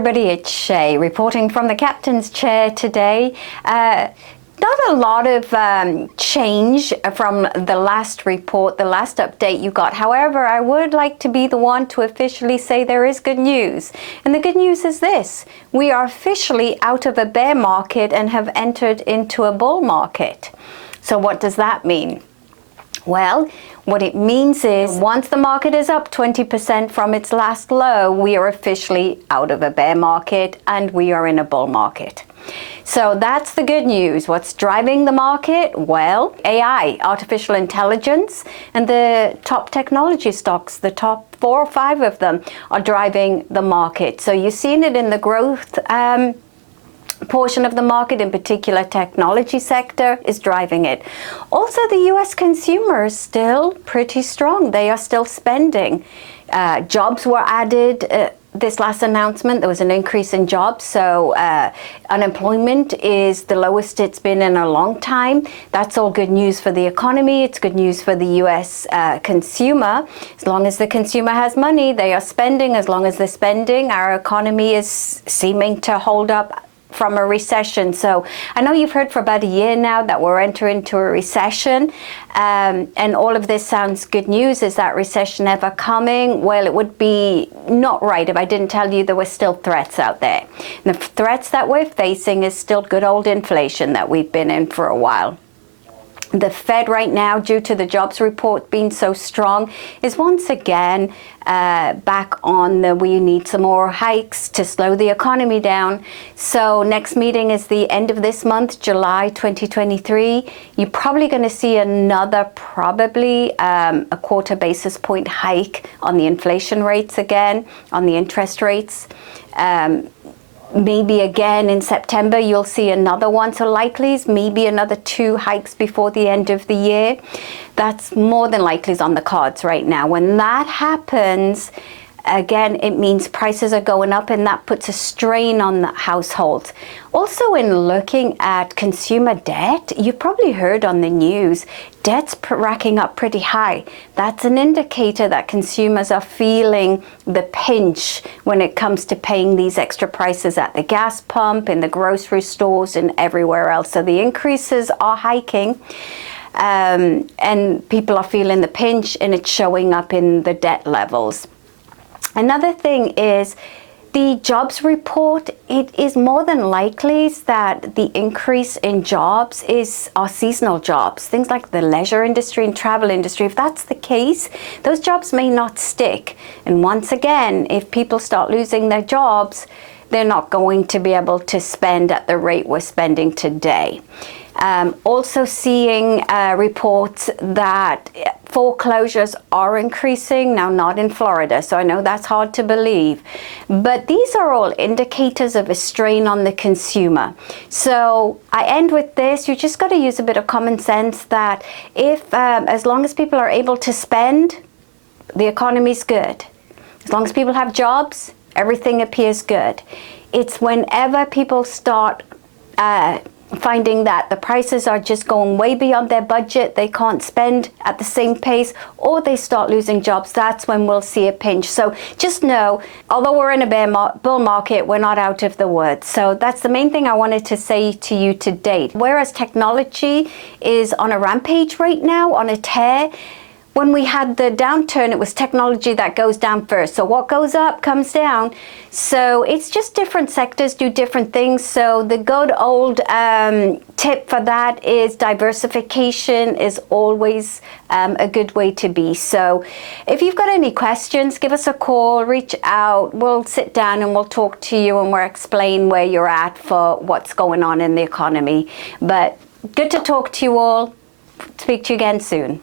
everybody, it's Shay reporting from the captain's chair today. Not a lot of change from the last report, the last update you got. However, I would like to be the one to officially say there is good news. And the good news is this: we are officially out of a bear market and have entered into a bull market. So what does that mean? Well, what it means is once the market is up 20% from its last low, we are officially out of a bear market and we are in a bull market. So that's the good news. What's driving the market? Well, AI, artificial intelligence, and the top technology stocks, the top 4 or 5 of them are driving the market. So you've seen it in the growth portion of the market, in particular technology sector is driving it. Also, the US consumer is still pretty strong. They are still spending. Jobs were added. This last announcement, there was an increase in jobs, so unemployment is the lowest it's been in a long time. That's all good news for the economy. It's good news for the US consumer. As long as the consumer has money, they are spending. As long as they're spending, our economy is seeming to hold up from a recession. So I know you've heard for about a year now that we're entering into a recession, and all of this sounds good news. Is that recession ever coming? Well, it would be not right if I didn't tell you there were still threats out there. And the threats that we're facing is still good old inflation that we've been in for a while. The Fed right now, due to the jobs report being so strong, is once again back on the we need some more hikes to slow the economy down. So next meeting is the end of this month, July 2023. You're probably going to see another probably a quarter basis point hike on the inflation rates again, on the interest rates. Maybe again in September you'll see another one, so likely is maybe another 2 hikes before the end of the year. That's more than likely is on the cards right now. When that happens, again, it means prices are going up and that puts a strain on the households. Also, in looking at consumer debt, you've probably heard on the news, debt's racking up pretty high. That's an indicator that consumers are feeling the pinch when it comes to paying these extra prices at the gas pump, in the grocery stores, and everywhere else. So the increases are hiking. And people are feeling the pinch, and it's showing up in the debt levels. Another thing is the jobs report. It is more than likely that the increase in jobs are seasonal jobs, things like the leisure industry and travel industry. If that's the case, those jobs may not stick. And once again, if people start losing their jobs, they're not going to be able to spend at the rate we're spending today. Also seeing reports that foreclosures are increasing, now not in Florida, so I know that's hard to believe, but these are all indicators of a strain on the consumer. So I end with this: you just got to use a bit of common sense that if as long as people are able to spend, the economy's good. As long as people have jobs, everything appears good. It's whenever people start finding that the prices are just going way beyond their budget, they can't spend at the same pace, or they start losing jobs, that's when we'll see a pinch. So just know, although we're in a bull market, we're not out of the woods. So that's the main thing I wanted to say to you to date. Whereas technology is on a rampage right now, on a tear, when we had the downturn, it was technology that goes down first. So what goes up comes down. So it's just different sectors do different things. So the good old tip for that is diversification is always a good way to be. So if you've got any questions, give us a call, reach out. We'll sit down and we'll talk to you and we'll explain where you're at for what's going on in the economy. But good to talk to you all. Speak to you again soon.